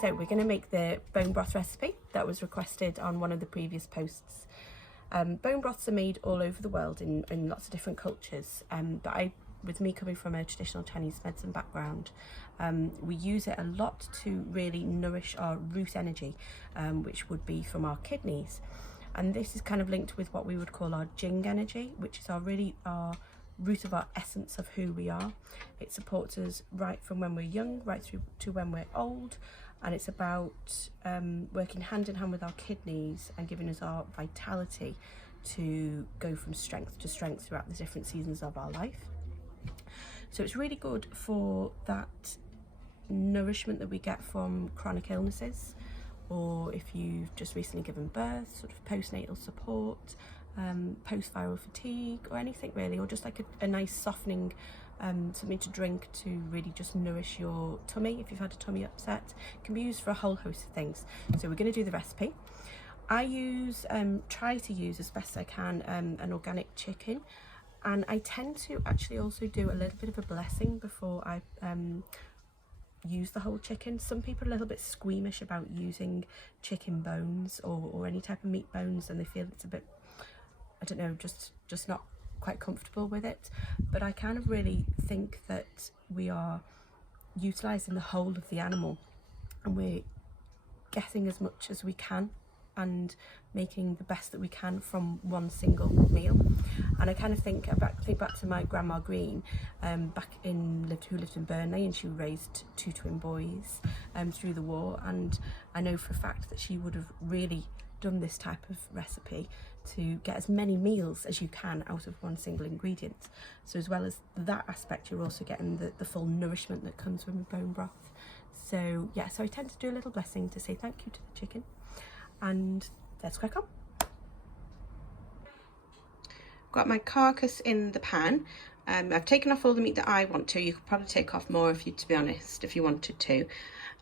So we're going to make the bone broth recipe that was requested on one of the previous posts. Bone broths are made all over the world in lots of different cultures, but with me coming from a traditional Chinese medicine background, we use it a lot to really nourish our root energy, which would be from our kidneys. And this is kind of linked with what we would call our Jing energy, which is our root of our essence of who we are. It supports us right from when we're young, right through to when we're old. And it's about working hand in hand with our kidneys and giving us our vitality to go from strength to strength throughout the different seasons of our life. So it's really good for that nourishment that we get from chronic illnesses, or if you've just recently given birth, sort of postnatal support, post-viral fatigue, or anything really, or just like a nice softening, something to drink to really just nourish your tummy if you've had a tummy upset. It can be used for a whole host of things. So we're going to do the recipe. I try to use as best I can an organic chicken, and I tend to actually also do a little bit of a blessing before I use the whole chicken. Some people are a little bit squeamish about using chicken bones or any type of meat bones, and they feel it's a bit, I don't know, just not quite comfortable with it. But I kind of really think that we are utilising the whole of the animal, and we're getting as much as we can and making the best that we can from one single meal. And I kind of think back to my grandma Green, who lived in Burnley, and she raised 2 twin boys through the war, and I know for a fact that she would have really done this type of recipe to get as many meals as you can out of one single ingredient. So as well as that aspect, you're also getting the full nourishment that comes from a bone broth. So yeah, so I tend to do a little blessing to say thank you to the chicken, and let's crack on. Got my carcass in the pan. I've taken off all the meat that I want to. You could probably take off more to be honest, if you wanted to.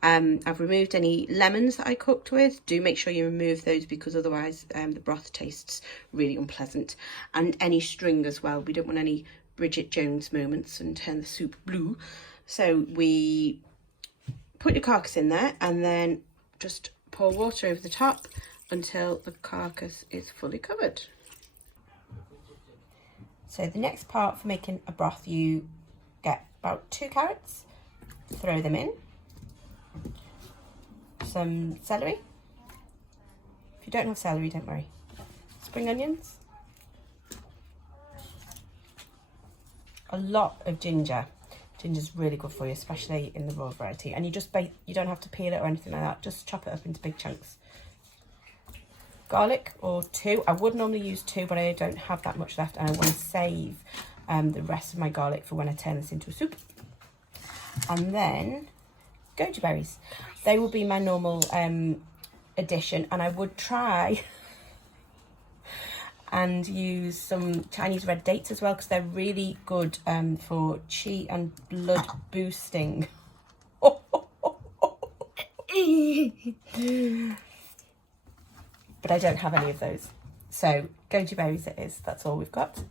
I've removed any lemons that I cooked with. Do make sure you remove those, because otherwise the broth tastes really unpleasant. And any string as well. We don't want any Bridget Jones moments and turn the soup blue. So we put your carcass in there and then just pour water over the top until the carcass is fully covered. So the next part for making a broth, you get about 2 carrots, throw them in, some celery. If you don't have celery, don't worry. Spring onions, a lot of ginger. Ginger's really good for you, especially in the raw variety. And you don't have to peel it or anything like that. Just chop it up into big chunks. Garlic, or 2. I would normally use 2, but I don't have that much left, and I want to save the rest of my garlic for when I turn this into a soup. And then goji berries. They will be my normal addition, and I would try and use some Chinese red dates as well, because they're really good for qi and blood boosting. But I don't have any of those, so goji berries it is. That's all we've got.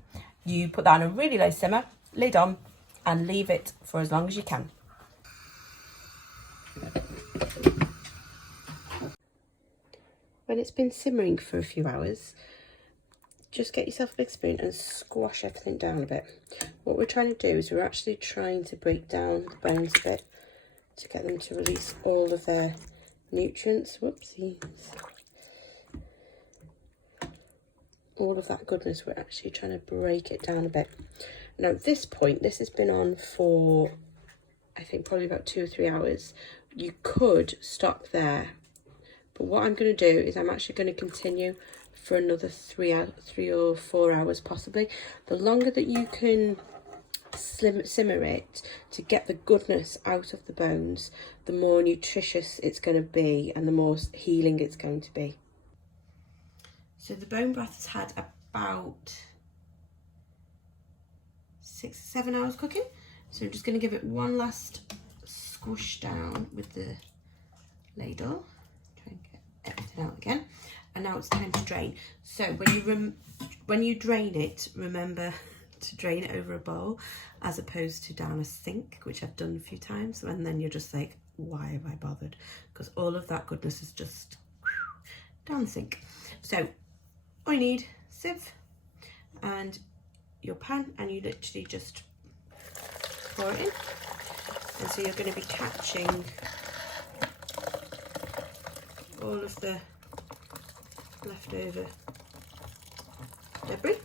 You put that on a really low simmer, lid on, and leave it for as long as you can. When it's been simmering for a few hours, just get yourself a big spoon and squash everything down a bit. What we're trying to do is we're actually trying to break down the bones a bit to get them to release all of their nutrients. Whoopsies. All of that goodness, we're actually trying to break it down a bit. Now at this point, this has been on for, I think, probably about 2 or 3 hours. You could stop there, but what I'm going to do is I'm actually going to continue for another 3 or 4 hours possibly. The longer that you can simmer it to get the goodness out of the bones, the more nutritious it's going to be and the more healing it's going to be. So the bone broth has had about 6 or 7 hours cooking. So I'm just going to give it one last squish down with the ladle. Try and get everything out again. And now it's time to drain. So when you drain it, remember to drain it over a bowl as opposed to down a sink, which I've done a few times. And then you're just like why have I bothered? Because all of that goodness is just down the sink. So all you need, sieve and your pan, and you literally just pour it in. And so you're going to be catching all of the leftover debris.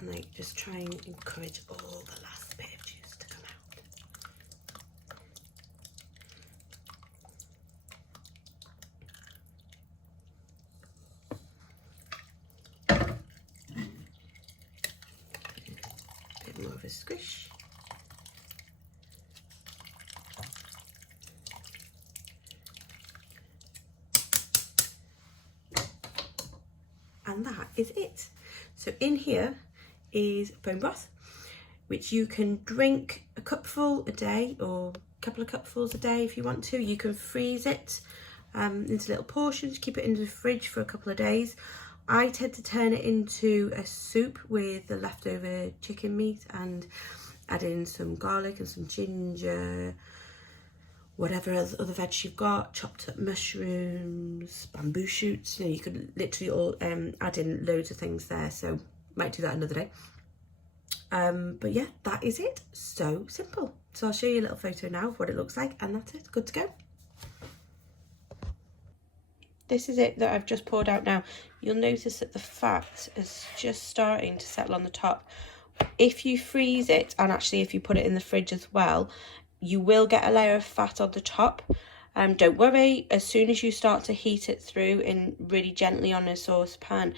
And like just try and encourage all the last bit of juice to come out. A bit more of a squish. And that is it. So in here is bone broth, which you can drink a cupful a day or a couple of cupfuls a day if you want to. You can freeze it into little portions, keep it in the fridge for a couple of days. I tend to turn it into a soup with the leftover chicken meat and add in some garlic and some ginger, whatever other veg you've got, chopped up mushrooms, bamboo shoots. You know, you could literally all add in loads of things there, so might do that another day. But yeah, that is it. So simple. So I'll show you a little photo now of what it looks like, and that's it. Good to go. This is it that I've just poured out now. You'll notice that the fat is just starting to settle on the top. If you freeze it, and actually if you put it in the fridge as well, you will get a layer of fat on the top. Don't worry, as soon as you start to heat it through in really gently on a saucepan,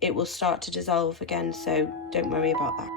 it will start to dissolve again, so don't worry about that.